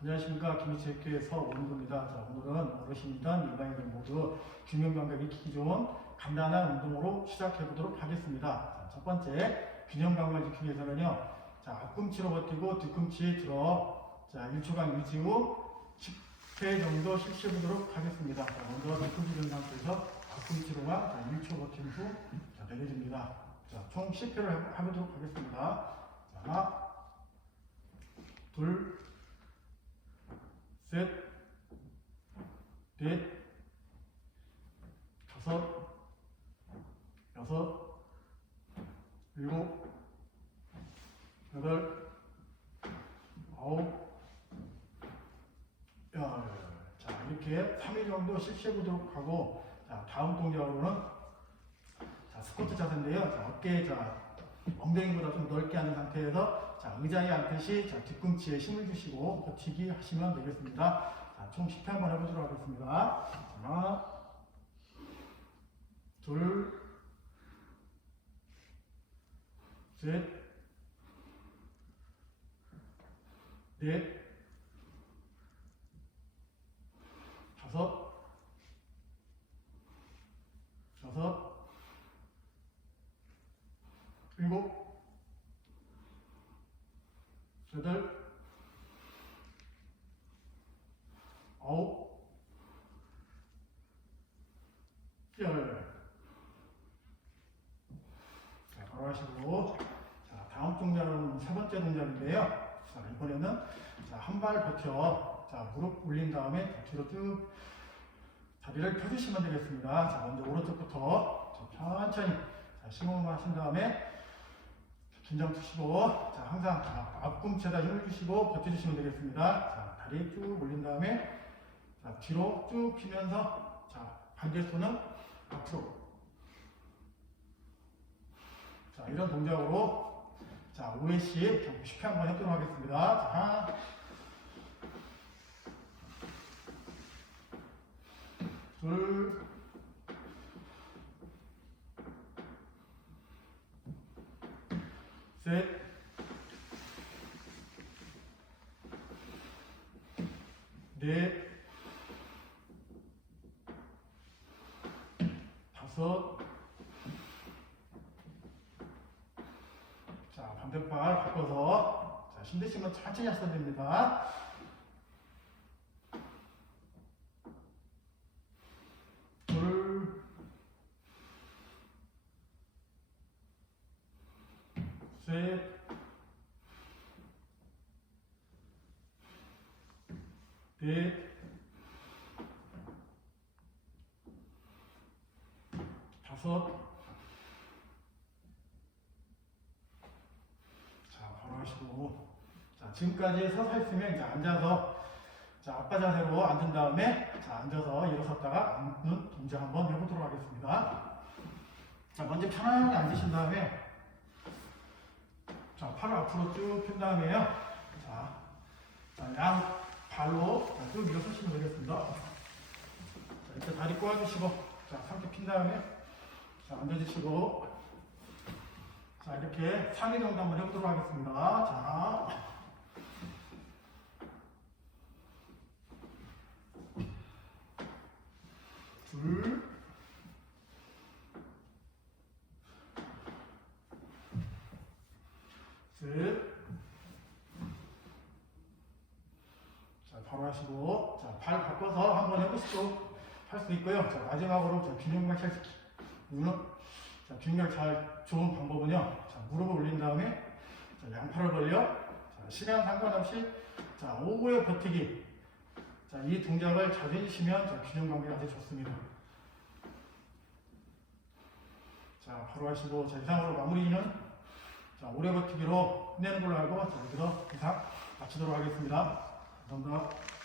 안녕하십니까 김희체육회에서 원우입니다. 자, 오늘은 어르신이든 일반인들 모두 균형 감각 익히기 좋은 간단한 운동으로 시작해 보도록 하겠습니다. 자, 첫 번째 균형 감각 지키기 위해서는요. 자, 앞꿈치로 버티고 뒤꿈치 들어 자, 1초간 유지 후 10회 정도 실시해 보도록 하겠습니다. 자, 먼저 뒤꿈치 든 상태에서 앞꿈치로만 자, 1초 버틴 후 자, 내려줍니다. 자, 총 10회를 해, 해보도록 하겠습니다. 자, 하나, 둘, 셋, 넷, 다섯, 여섯, 일곱, 여덟, 아홉, 열. 자, 이렇게 3일 정도 실시해 보도록 하고, 자, 다음 동작으로는 자, 스쿼트 자세인데요. 자, 어깨, 자, 엉덩이보다 좀 넓게 앉은 상태에서 자, 의자에 앉듯이 자, 뒤꿈치에 힘을 주시고 버티기 하시면 되겠습니다. 자, 총 10회 한번 해보도록 하겠습니다. 하나, 둘, 셋, 넷, 다섯, 여섯, 일곱, 여덟, 아홉, 열. 자, 하시고, 자, 다음 동작은 세 번째 동작인데요. 자, 이번에는 자, 한 발 버텨. 자, 무릎 올린 다음에 자, 뒤로 쭉 다리를 펴주시면 되겠습니다. 자, 먼저 오른쪽부터 자, 천천히 자, 심호흡 하신 다음에 긴장 푸시고 자 항상 자, 앞꿈치에다 힘을 주시고 버텨주시면 되겠습니다. 자 다리 쭉 올린 다음에 자 뒤로 쭉 피면서 자 반대손은 앞으로 자 이런 동작으로 자 5회씩 50회 한번 해보도록 하겠습니다. 자 하나 셋, 넷, 다섯, 자, 반대발 바꿔서, 자, 힘드시면 천천히 하셔도 됩니다. 둘, 셋, 넷, 다섯, 자, 바로 하시고, 자, 지금까지 서서 했으면 이제 앉아서, 자, 아빠 자세로 앉은 다음에, 자, 앉아서 일어섰다가 앉는 동작 한번 해보도록 하겠습니다. 자, 먼저 편안하게 앉으신 다음에, 앞으로 쭉핀 다음에요. 자, 자, 양 발로 자, 쭉 일어서시면 되겠습니다. 자, 이렇게 다리 꼬아주시고, 자, 상체 핀 다음에, 자, 앉아주시고, 자, 이렇게 3회 정도 한번 해보도록 하겠습니다. 자, 둘, 셋. 자, 바로 하시고, 자, 발 바꿔서 한번 해보시죠. 할 수 있고요. 자, 마지막으로 자, 균형감 잘 지키, 무릎, 자, 균형 잘 좋은 방법은요. 자, 무릎을 올린 다음에, 자, 양팔을 벌려, 자, 시간 상관없이, 자, 5구의 버티기. 자, 이 동작을 자주 해주시면, 자, 균형 감각이 아주 좋습니다. 자, 바로 하시고, 자, 이상으로 마무리는 자, 오래 버티기로 끝내는 걸로 알고 자, 이상 마치도록 하겠습니다. 감사합니다.